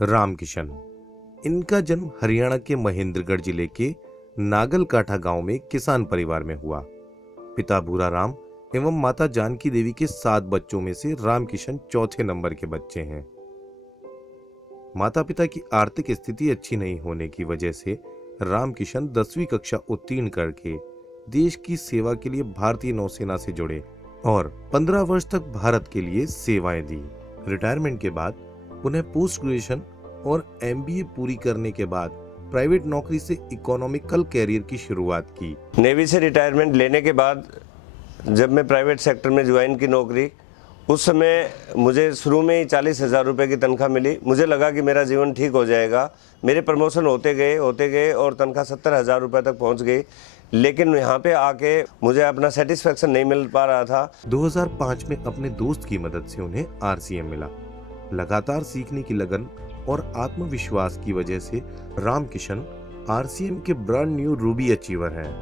रामकिशन। इनका जन्म हरियाणा के महेंद्रगढ़ जिले के नागलकाठा गांव में किसान परिवार में हुआ। पिता भूरा राम एवं माता जानकी देवी के 7 बच्चों में से रामकिशन चौथे नंबर के बच्चे हैं। माता पिता की आर्थिक स्थिति अच्छी नहीं होने की वजह से रामकिशन 10वीं कक्षा उत्तीर्ण करके देश की सेवा के लिए भारतीय नौसेना से जुड़े और 15 वर्ष तक भारत के लिए सेवाएं दी। रिटायरमेंट के बाद उन्हें पोस्ट ग्रेजुएशन और MBA पूरी करने के बाद प्राइवेट नौकरी से इकोनॉमिकल कैरियर की शुरुआत की। नेवी से रिटायरमेंट लेने के बाद जब मैं प्राइवेट सेक्टर में ज्वाइन की नौकरी, उस समय मुझे शुरू में ही 40,000 रुपये की तनख्वाह मिली। मुझे लगा कि मेरा जीवन ठीक हो जाएगा। मेरे प्रमोशन होते गए और तनख्वाह 70,000 रुपये तक पहुंच गई। लेकिन यहाँ पे आके मुझे अपना सेटिस्फेक्शन नहीं मिल पा रहा था। 2005 में अपने दोस्त की मदद से उन्हें RCM मिला। लगातार सीखने की लगन और आत्मविश्वास की वजह से रामकिशन RCM के ब्रांड न्यू रूबी अचीवर हैं।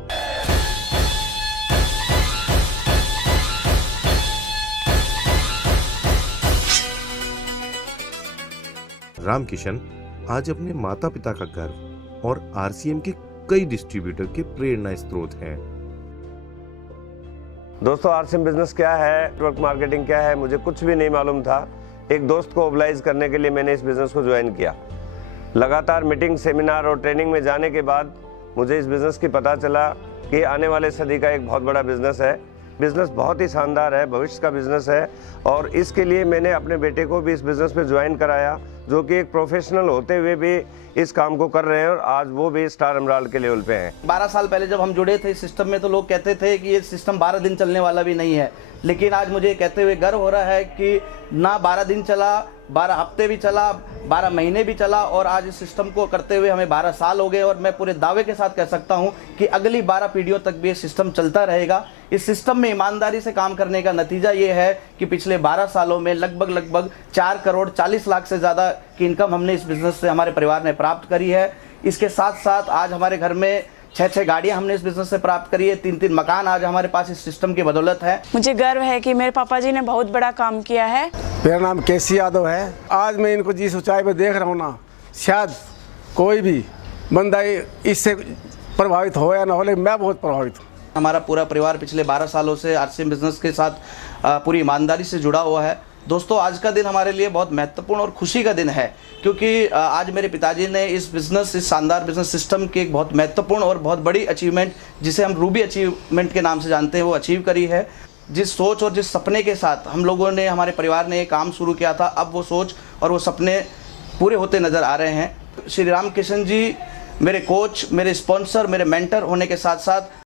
रामकिशन आज अपने माता पिता का गर्व और RCM के कई डिस्ट्रीब्यूटर के प्रेरणा स्रोत हैं। दोस्तों, RCM बिजनेस क्या है, नेटवर्क मार्केटिंग क्या है, मुझे कुछ भी नहीं मालूम था। एक दोस्त को ओबलाइज करने के लिए मैंने इस बिज़नेस को ज्वाइन किया। लगातार मीटिंग, सेमिनार और ट्रेनिंग में जाने के बाद मुझे इस बिज़नेस की पता चला कि आने वाले सदी का एक बहुत बड़ा बिज़नेस है। बिज़नेस बहुत ही शानदार है, भविष्य का बिज़नेस है और इसके लिए मैंने अपने बेटे को भी इस बिज़नेस में ज्वाइन कराया, जो कि एक प्रोफेशनल होते हुए भी इस काम को कर रहे हैं और आज वो भी स्टार एमराल्ड के लेवल पे हैं। 12 साल पहले जब हम जुड़े थे इस सिस्टम में तो लोग कहते थे कि ये सिस्टम 12 दिन चलने वाला भी नहीं है, लेकिन आज मुझे कहते हुए गर्व हो रहा है कि ना 12 दिन चला, 12 हफ्ते भी चला, 12 महीने भी चला और आज इस सिस्टम को करते हुए हमें 12 साल हो गए और मैं पूरे दावे के साथ कह सकता हूं कि अगली 12 पीढ़ियों तक भी ये सिस्टम चलता रहेगा। इस सिस्टम में ईमानदारी से काम करने का नतीजा ये है कि पिछले 12 सालों में लगभग 4 करोड़ 40 लाख से ज़्यादा की इनकम हमने इस बिज़नेस से हमारे परिवार ने प्राप्त करी है। इसके साथ साथ आज हमारे घर में 6 गाड़ियां हमने इस बिजनेस से प्राप्त करी है, 3 मकान आज हमारे पास इस सिस्टम की बदौलत है। मुझे गर्व है कि मेरे पापा जी ने बहुत बड़ा काम किया है। मेरा नाम केसी यादव है। आज मैं इनको जिस ऊंचाई पर देख रहा हूँ ना, शायद कोई भी बंदा इससे प्रभावित हो या ना हो, लेकिन मैं बहुत प्रभावित हूँ। हमारा पूरा परिवार पिछले 12 सालों से RCM बिजनेस के साथ पूरी ईमानदारी से जुड़ा हुआ है। दोस्तों, आज का दिन हमारे लिए बहुत महत्वपूर्ण और खुशी का दिन है, क्योंकि आज मेरे पिताजी ने इस शानदार बिजनेस सिस्टम की एक बहुत महत्वपूर्ण और बहुत बड़ी अचीवमेंट, जिसे हम रूबी अचीवमेंट के नाम से जानते हैं, वो अचीव करी है। जिस सोच और जिस सपने के साथ हम लोगों ने, हमारे परिवार ने ये काम शुरू किया था, अब वो सोच और वो सपने पूरे होते नज़र आ रहे हैं। श्री रामकिशन जी मेरे कोच, मेरे स्पॉन्सर, मेरे मेंटर होने के साथ साथ